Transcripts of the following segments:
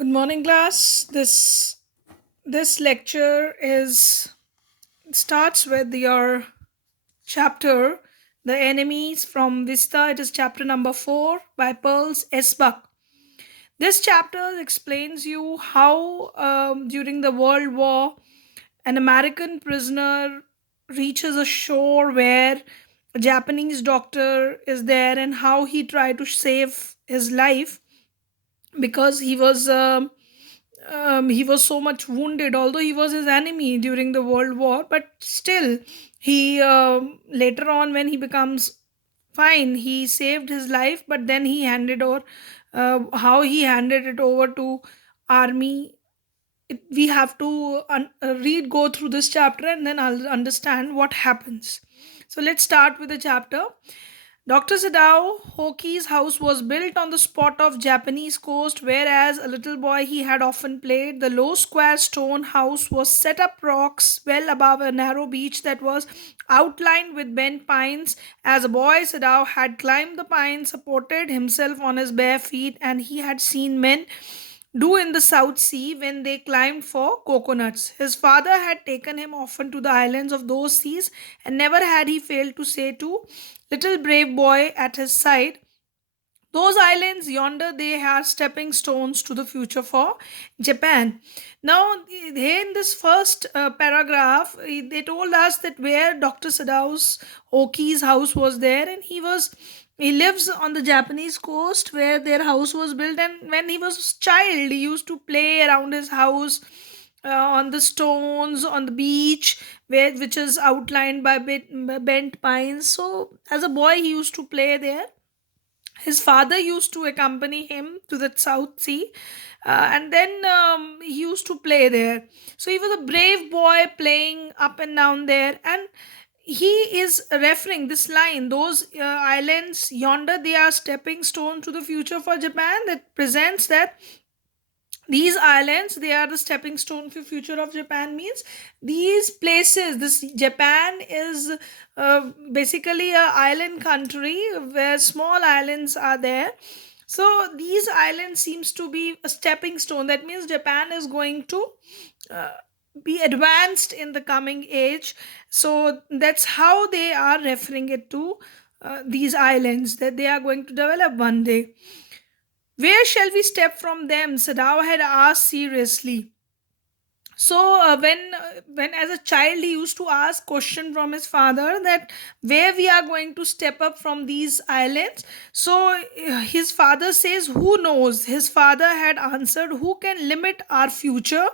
Good morning, class. This lecture is starts with your chapter, "The Enemies from Vista." It is chapter number 4 by Pearls S. Buck. This chapter explains you how during the World War an American prisoner reaches a shore where a Japanese doctor is there and how he tried to save his life because he was so much wounded, although he was his enemy during the World War. But still, he later on, when he becomes fine, he saved his life. But then he handed over how he handed it over to army. We have to go through this chapter, and then I'll understand what happens. So let's start with the chapter. Dr. Sadao Hoki's house was built on the spot of Japanese coast where as a little boy he had often played. The low square stone house was set up rocks well above a narrow beach that was outlined with bent pines. As a boy, Sadao had climbed the pines, supported himself on his bare feet, and he had seen men do in the South Sea when they climbed for coconuts. His father had taken him often to the islands of those seas, and never had he failed to say to little brave boy at his side, "Those islands yonder, they are stepping stones to the future for Japan." Now, here in this first paragraph, they told us that where Dr. Sadao's Oki's house was there, and he lives on the Japanese coast where their house was built. And when he was a child, he used to play around his house on the stones on the beach which is outlined by bent pines. So as a boy, he used to play there. His father used to accompany him to the South Sea, and then he used to play there. So he was a brave boy playing up and down there. And he is referring this line, "Those islands yonder, they are stepping stone to the future for Japan." That presents that these islands, they are the stepping stone for future of Japan. Means these places, this Japan is basically a island country where small islands are there. So these islands seems to be a stepping stone. That means Japan is going to uh, be advanced in the coming age. So that's how they are referring it to these islands, that they are going to develop one day. "Where shall we step from them?" Sadao had asked seriously. So when as a child he used to ask question from his father that where we are going to step up from these islands. So his father says, "Who knows?" His father had answered, "Who can limit our future?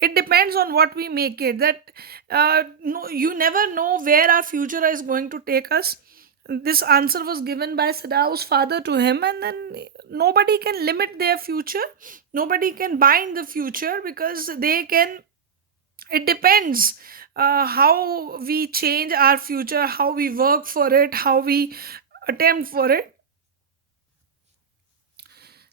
It depends on what we make it." That no, you never know where our future is going to take us. This answer was given by Sadao's father to him, and then nobody can limit their future, nobody can bind the future, because they can, it depends how we change our future, how we work for it, how we attempt for it.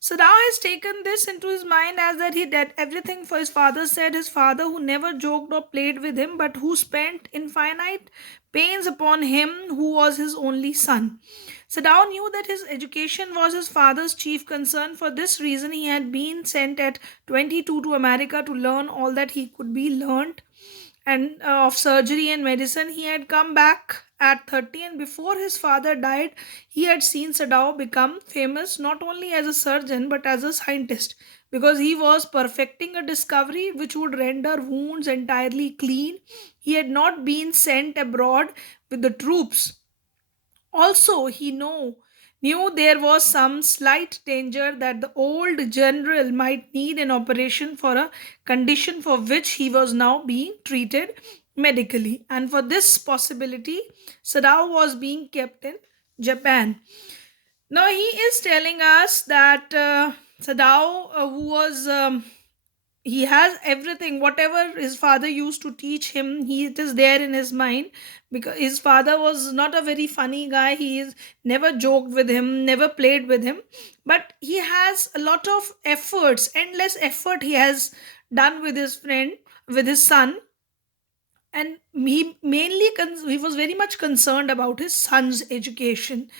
Sadao has taken this into his mind as that he did everything for his father, said his father, who never joked or played with him, but who spent infinite pains upon him who was his only son. Sadao knew that his education was his father's chief concern. For this reason, he had been sent at 22 to America to learn all that he could be learnt, and of surgery and medicine. He had come back at 30, and before his father died, he had seen Sadao become famous not only as a surgeon but as a scientist, because he was perfecting a discovery which would render wounds entirely clean. He had not been sent abroad with the troops. Also, he knew there was some slight danger that the old general might need an operation for a condition for which he was now being treated medically. And for this possibility, Sadao was being kept in Japan. Now, he is telling us that Sadao, who was he has everything whatever his father used to teach him, it is there in his mind, because his father was not a very funny guy. He is never joked with him, never played with him, but he has a lot of efforts, endless effort he has done with his friend, with his son. And he was very much concerned about his son's education,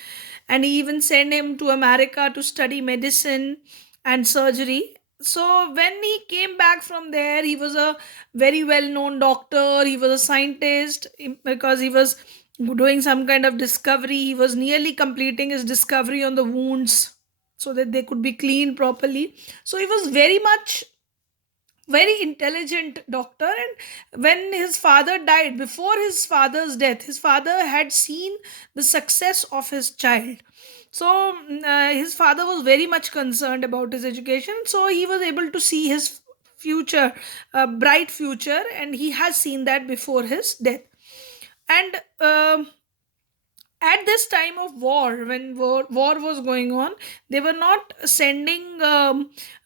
and he even sent him to America to study medicine and surgery. So when he came back from there, he was a very well known doctor, he was a scientist, because he was doing some kind of discovery. He was nearly completing his discovery on the wounds so that they could be cleaned properly. So he was very much very intelligent doctor. And when his father died, before his father's death, his father had seen the success of his child. So his father was very much concerned about his education, so he was able to see his future, bright future, and he has seen that before his death. And at this time of war, when war was going on, they were not sending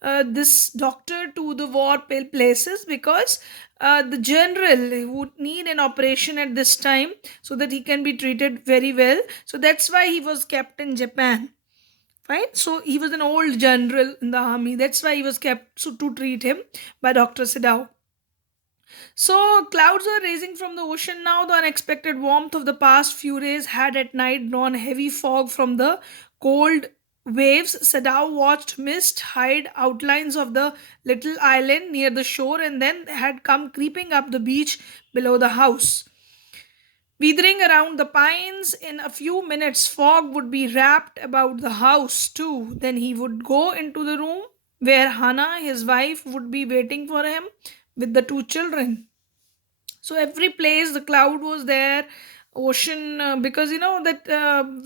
this doctor to the places, because the general would need an operation at this time so that he can be treated very well. So that's why he was kept in Japan. Fine. So he was an old general in the army. That's why he was kept so to treat him by Dr. Sidao. So clouds were raising from the ocean now. The unexpected warmth of the past few days had at night drawn heavy fog from the cold waves. Sadao watched mist hide outlines of the little island near the shore, and then had come creeping up the beach below the house. Withering around the pines, in a few minutes, fog would be wrapped about the house too. Then he would go into the room where Hannah, his wife, would be waiting for him with the two children. So every place the cloud was there, ocean, because you know that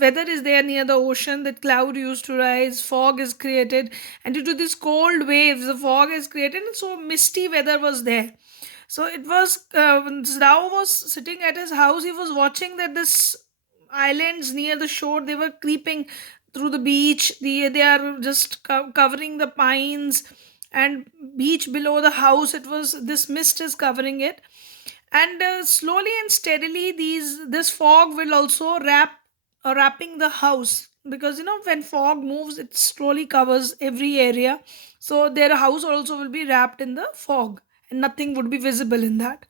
weather is there near the ocean, that cloud used to rise, fog is created, and due to these cold waves, the fog is created, and so misty weather was there. So it was when Rao was sitting at his house, he was watching that this islands near the shore, they were creeping through the beach. They are just covering the pines, and beach below the house, it was this mist is covering it. And slowly and steadily, this fog will also wrapping the house, because you know when fog moves, it slowly covers every area. So their house also will be wrapped in the fog, and nothing would be visible in that.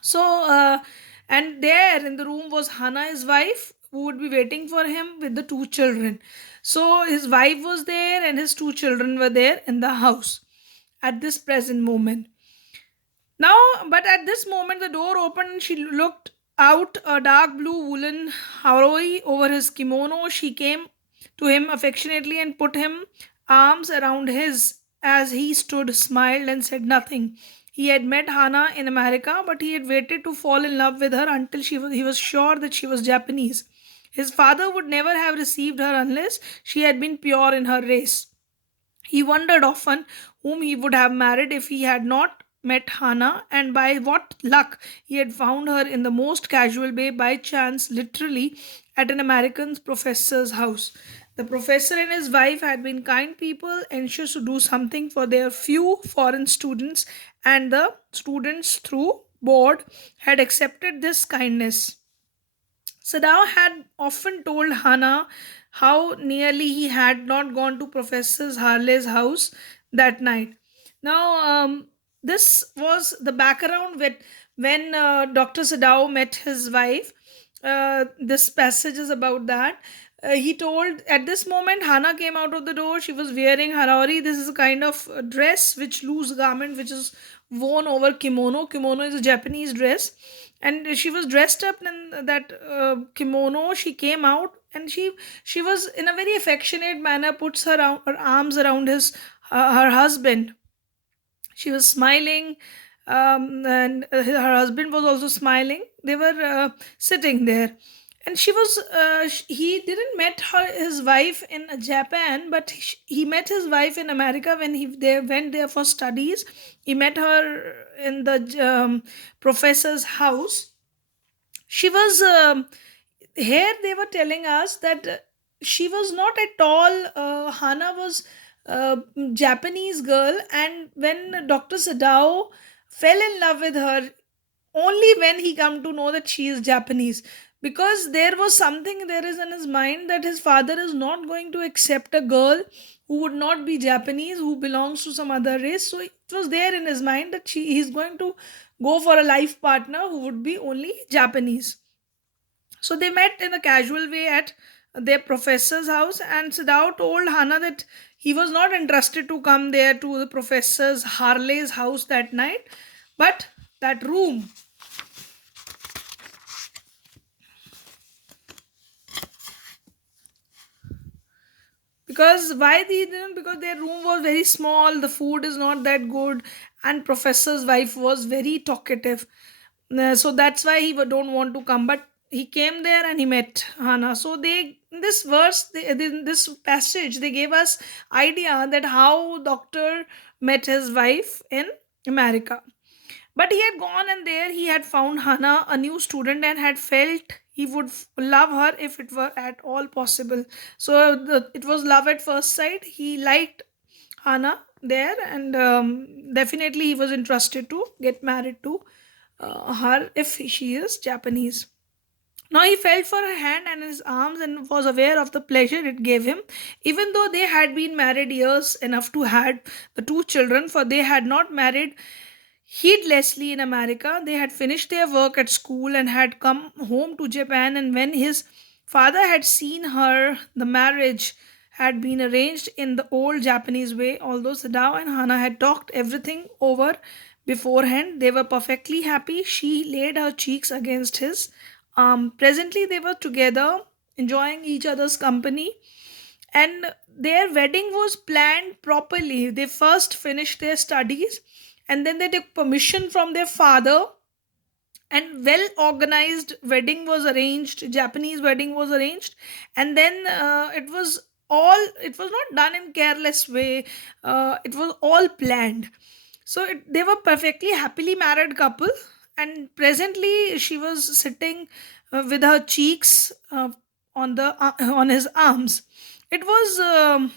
So and there in the room was Hannah, his wife, who would be waiting for him with the two children. So his wife was there and his two children were there in the house at this present moment. Now, but at this moment, the door opened and she looked out, a dark blue woolen haroi over his kimono. She came to him affectionately and put him arms around his as he stood, smiled, and said nothing. He had met Hana in America, but he had waited to fall in love with her until he was sure that she was Japanese. His father would never have received her unless she had been pure in her race. He wondered often whom he would have married if he had not met Hannah, and by what luck he had found her in the most casual way, by chance, literally, at an American professor's house. The professor and his wife had been kind people, anxious to do something for their few foreign students, and the students, through board, had accepted this kindness. Sadao had often told Hannah how nearly he had not gone to Professor Harley's house that night. Now, this was the background with when Dr. Sadao met his wife. This passage is about that. He told at this moment Hannah came out of the door. She was wearing harari. This is a kind of dress, which loose garment, which is worn over kimono. Kimono is a Japanese dress, and she was dressed up in that kimono. She came out, and she was in a very affectionate manner, puts her arms around her husband. She was smiling, and her husband was also smiling. They were sitting there, and he didn't met his wife in Japan, but he met his wife in America when they went there for studies. He met her in the professor's house. She was here they were telling us that she was not at all, Hana was a Japanese girl, and when Dr. Sadao fell in love with her, only when he come to know that she is Japanese, because there was something there is in his mind that his father is not going to accept a girl who would not be Japanese, who belongs to some other race. So it was there in his mind that he's going to go for a life partner who would be only Japanese. So they met in a casual way at their professor's house, and Sadao told Hannah that he was not interested to come there to the professor's Harley's house that night, but that room. Because why they didn't? Because their room was very small, the food is not that good, and professor's wife was very talkative. So that's why he don't want to come. But he came there and he met Hannah. So they, in this verse, in this passage, they gave us idea that how doctor met his wife in America. But he had gone, and there he had found Hannah, a new student, and had felt he would love her if it were at all possible. So it was love at first sight. He liked Hannah there, and definitely he was interested to get married to her if she is Japanese. Now he felt for her hand and his arms and was aware of the pleasure it gave him, even though they had been married years enough to had the two children, for they had not married heedlessly in America. They had finished their work at school and had come home to Japan, and when his father had seen her, the marriage had been arranged in the old Japanese way. Although Sadao and Hana had talked everything over beforehand, they were perfectly happy. She laid her cheeks against his arm. Presently, they were together, enjoying each other's company, and their wedding was planned properly. They first finished their studies, and then they took permission from their father, and well organized wedding was arranged, Japanese wedding was arranged. And then it was not done in careless way. It was all planned. So they were perfectly happily married couple, and presently she was sitting with her cheeks on his arms. It was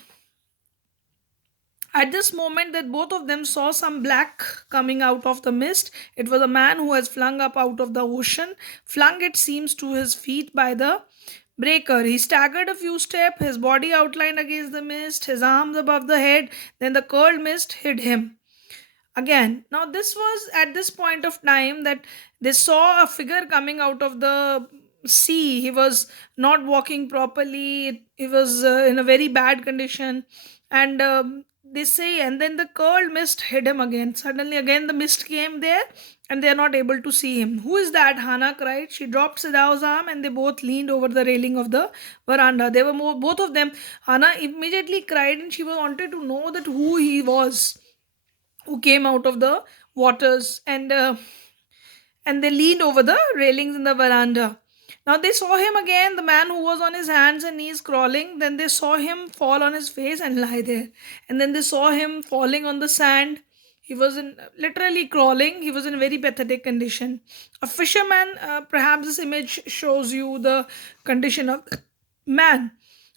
at this moment that both of them saw some black coming out of the mist. It was a man who has flung up out of the ocean, flung it seems to his feet by the breaker. He staggered a few steps, his body outlined against the mist, his arms above the head, then the curled mist hid him again. Now, this was at this point of time that they saw a figure coming out of the sea. He was not walking properly, he was in a very bad condition, and they say, and then the curled mist hid him again. Suddenly, again, the mist came there, and they are not able to see him. Who is that? Hannah cried. She dropped Siddhao's arm, and they both leaned over the railing of the veranda. They were both of them. Hannah immediately cried, and she wanted to know that who he was who came out of the waters, and they leaned over the railings in the veranda. Now they saw him again, the man who was on his hands and knees crawling. Then they saw him fall on his face and lie there. And then they saw him falling on the sand. He was in literally crawling. He was in a very pathetic condition. A fisherman, perhaps this image shows you the condition of the man.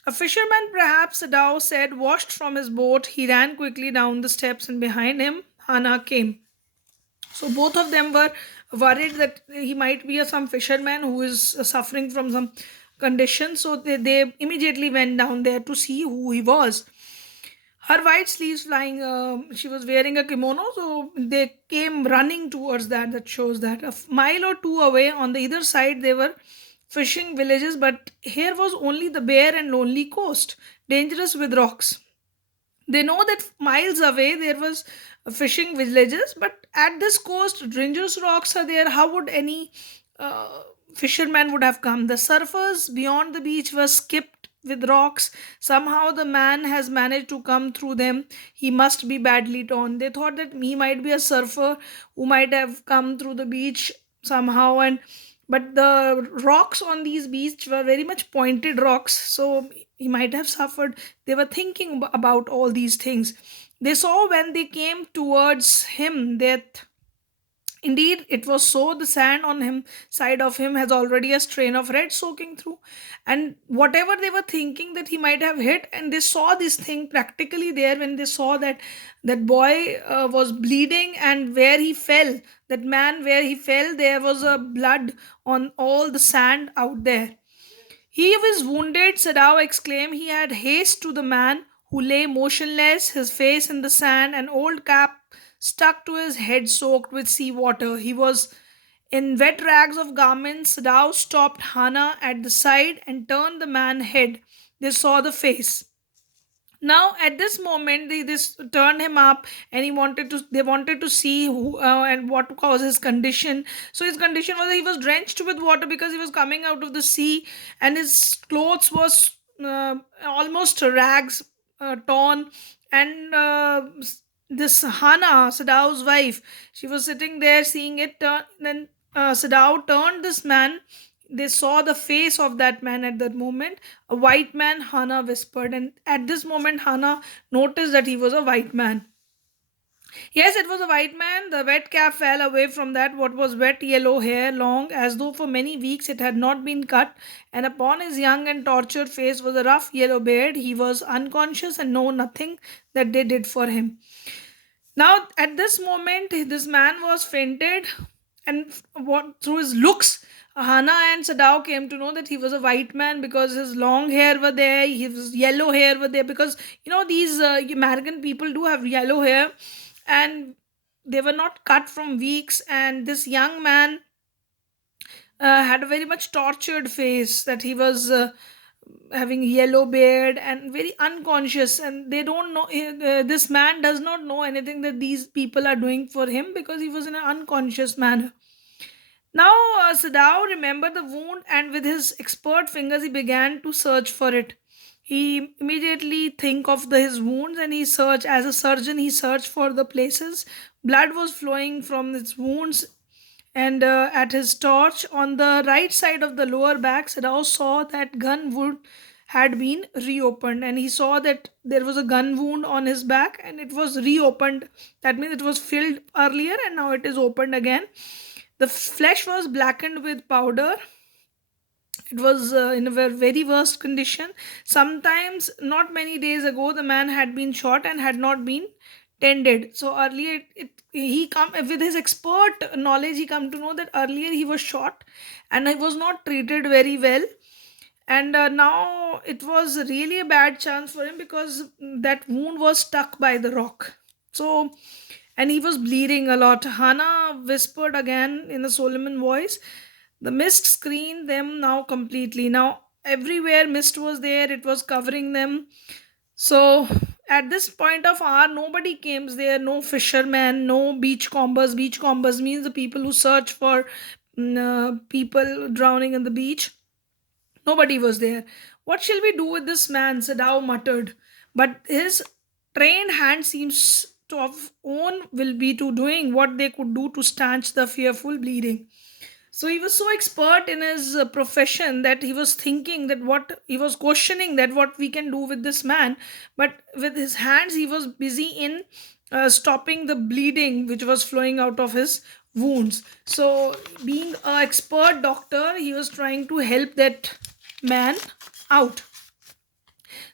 A fisherman, perhaps, Sadao said, washed from his boat. He ran quickly down the steps, and behind him, Hana came. So both of them were worried that he might be some fisherman who is suffering from some condition. So they immediately went down there to see who he was. Her white sleeves flying, she was wearing a kimono, so they came running towards that. That shows that a mile or two away on the either side, they were fishing villages, but here was only the bare and lonely coast, dangerous with rocks. They know that miles away there was fishing villages, but at this coast, dangerous rocks are there. How would any fisherman would have come? The surfers beyond the beach were skipped with rocks. Somehow the man has managed to come through them. He must be badly torn. They thought that he might be a surfer who might have come through the beach somehow, and but the rocks on these beach were very much pointed rocks, so he might have suffered. They were thinking about all these things. They saw when they came towards him that indeed it was so. The sand on him side of him has already a strain of red soaking through, and whatever they were thinking that he might have hit, and they saw this thing practically there when they saw that that boy was bleeding, and where he fell, that man where he fell, there was a blood on all the sand out there. He was wounded, Sadao exclaimed. He had haste to the man who lay motionless, his face in the sand, an old cap stuck to his head soaked with sea water. He was In wet rags of garments, Rao stopped Hana at the side and turned the man's head. They saw the face. Now at this moment they this turned him up, and they wanted to see who and what caused his condition. So his condition was that he was drenched with water because he was coming out of the sea, and his clothes was almost rags, torn. And this Hana, Sadao's wife, she was sitting there seeing it then Sadao turned this man. They saw the face of that man at that moment. A white man, Hana whispered. And at this moment, Hana noticed that he was a white man. Yes, it was a white man. The wet cap fell away from that what was wet yellow hair, long as though for many weeks it had not been cut, and upon his young and tortured face was a rough yellow beard. He was unconscious and know nothing that they did for him. Now, at this moment, this man was fainted, and what through his looks, Hana and Sadao came to know that he was a white man because his long hair were there, his yellow hair were there. Because these American people do have yellow hair, and they were not cut from weeks. And this young man had a very much tortured face, that he was having yellow beard and very unconscious, and they don't know, this man does not know anything that these people are doing for him because he was in an unconscious manner. Now Sadao remembered the wound, and with his expert fingers he began to search for it. He immediately think of his wounds, and he searched as a surgeon. He searched for the places blood was flowing from his wounds. And at his torch on the right side of the lower back, Sadao saw that gun wound had been reopened, and he saw that there was a gun wound on his back and it was reopened. That means it was filled earlier and now it is opened again. The flesh was blackened with powder. It was in a very worst condition. Sometimes, not many days ago, the man had been shot and had not been tended. So earlier, he come with his expert knowledge. He come to know that earlier he was shot, and he was not treated very well. And now it was really a bad chance for him because that wound was stuck by the rock. So, and he was bleeding a lot. Hana whispered again in a solemn voice. The mist screened them now completely. Now, everywhere mist was there, it was covering them. So, at this point of hour, nobody came there, no fishermen, no beachcombers. Beachcombers means the people who search for people drowning in the beach. Nobody was there. What shall we do with this man? Sadao muttered. But his trained hand seems to have own will be to doing what they could do to stanch the fearful bleeding. So he was so expert in his profession that he was thinking that what he was questioning that what we can do with this man, but with his hands he was busy in stopping the bleeding which was flowing out of his wounds. So being an expert doctor, he was trying to help that man out.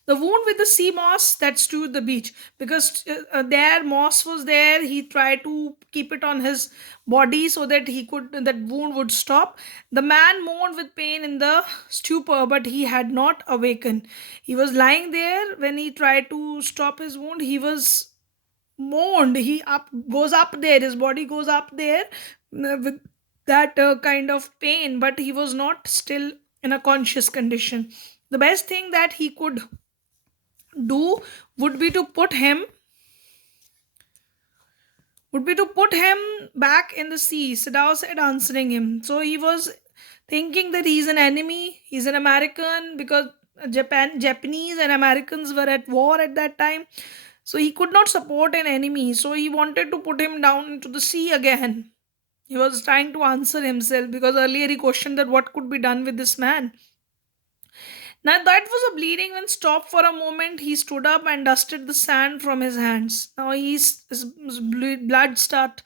The wound with the sea moss that strewed the beach, because there moss was there, he tried to keep it on his body so that he could that wound would stop. The man moaned with pain in the stupor, but he had not awakened. He was lying there. When he tried to stop his wound, he was moaned. He up goes up there, his body goes up there with that kind of pain, but he was not still in a conscious condition. The best thing that he could do would be to put him back in the sea. Sadao said, answering him. So he was thinking that he's an enemy, he's an American, because Japanese and Americans were at war at that time. So he could not support an enemy. So he wanted to put him down into the sea again. He was trying to answer himself because earlier he questioned that what could be done with this man. Now that was a bleeding when stopped for a moment. He stood up and dusted the sand from his hands. Now his blood stopped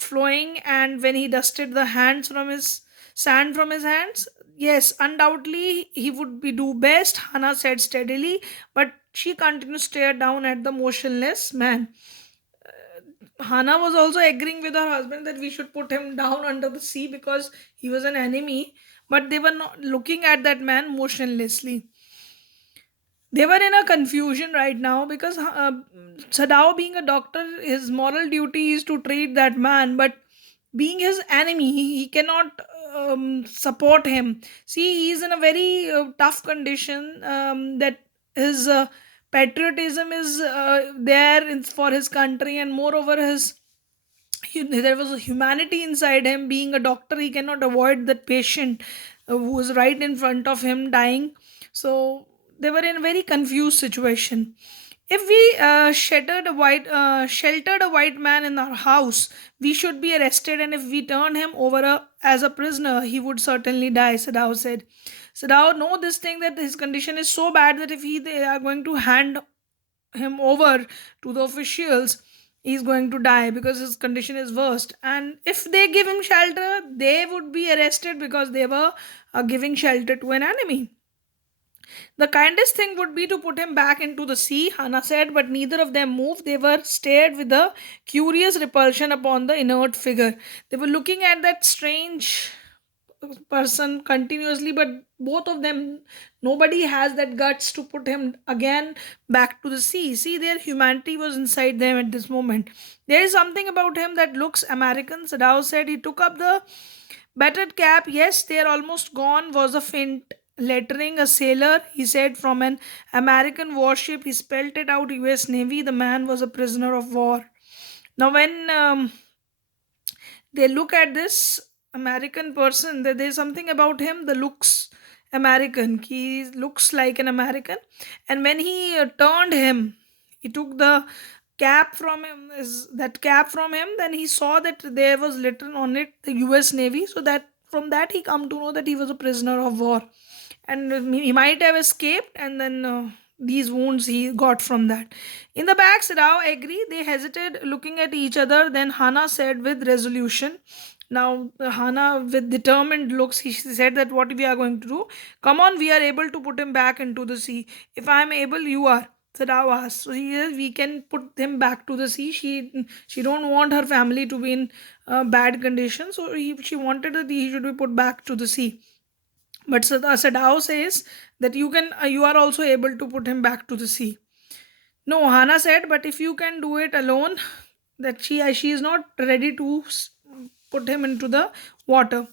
flowing, and when he dusted the hands from his sand from his hands, yes, undoubtedly he would be do best. Hannah said steadily, but she continued to stare down at the motionless man. Hannah was also agreeing with her husband that we should put him down under the sea because he was an enemy, but they were not looking at that man motionlessly. They were in a confusion right now because Sadao, being a doctor, his moral duty is to treat that man, but being his enemy, he cannot support him. See, he is in a very tough condition, that his patriotism is there for his country, and moreover his there was a humanity inside him. Being a doctor, he cannot avoid that patient who was right in front of him dying. So they were in a very confused situation. If we sheltered a white man in our house, we should be arrested, and if we turn him over as a prisoner, he would certainly die, Sadao said. Sadao know this thing, that his condition is so bad that if they are going to hand him over to the officials, he's going to die because his condition is worst. And if they give him shelter, they would be arrested because they were giving shelter to an enemy. The kindest thing would be to put him back into the sea, Hannah said, but neither of them moved. They were stared with a curious repulsion upon the inert figure. They were looking at that strange person continuously, but both of them, nobody has that guts to put him again back to the sea. See, their humanity was inside them at this moment. There is something about him that looks American, Sadao said. He took up the battered cap. Yes, they are almost gone, was a faint lettering. A sailor, he said, from an American warship. He spelled it out, US Navy. The man was a prisoner of war. Now, when they look at this American person, that there's something about him that looks American. He looks like an American. And when he turned him, he took the cap from him, that cap from him, then he saw that there was written on it the US Navy. So that from that he come to know that he was a prisoner of war, and he might have escaped, and then these wounds he got from that. In the back, Rao agreed. They hesitated, looking at each other. Then Hannah said with resolution. Now, Hannah, with determined looks, he said that what we are going to do. Come on, we are able to put him back into the sea. If I am able, you are. Sadao asked. So we can put him back to the sea. She don't want her family to be in bad condition. So she wanted that he should be put back to the sea. But Sadao says that you are also able to put him back to the sea. No, Hannah said, but if you can do it alone, that she is not ready to put him into the water.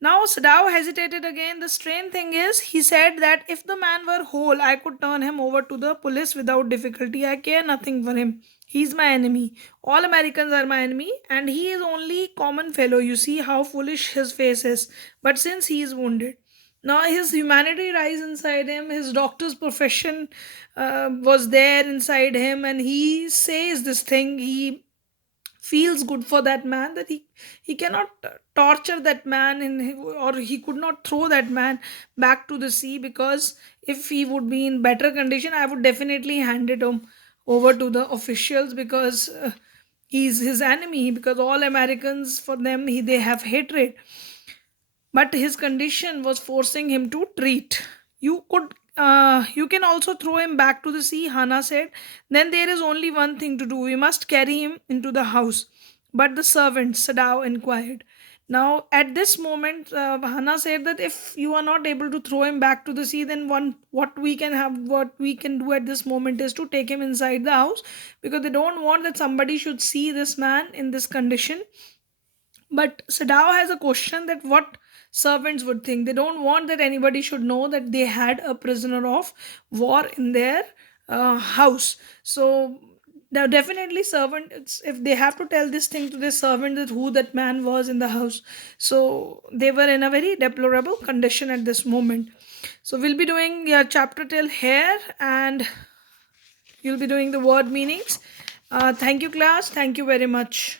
Now Sadao hesitated again. The strange thing is, he said that if the man were whole, I could turn him over to the police without difficulty. I care nothing for him. He's my enemy. All Americans are my enemy, and he is only common fellow. You see how foolish his face is. But since he is wounded, now his humanity rise inside him. His doctor's profession was there inside him, and he says this thing. He feels good for that man, that he cannot torture that man or he could not throw that man back to the sea, because if he would be in better condition, I would definitely hand it over to the officials, because he's his enemy, because all Americans, for them, they have hatred. But his condition was forcing him to treat. You can also throw him back to the sea, Hannah said. Then there is only one thing to do. We must carry him into the house. But the servant, Sadao inquired. Now, at this moment, Hannah said that if you are not able to throw him back to the sea, then what we can do at this moment is to take him inside the house, because they don't want that somebody should see this man in this condition. But Sadao has a question, that what servants would think. They don't want that anybody should know that they had a prisoner of war in their house. So now definitely servants, if they have to tell this thing to their servant, that who that man was in the house. So they were in a very deplorable condition at this moment. So we'll be doing your chapter till here, and you'll be doing the word meanings. Thank you, class. Thank you very much.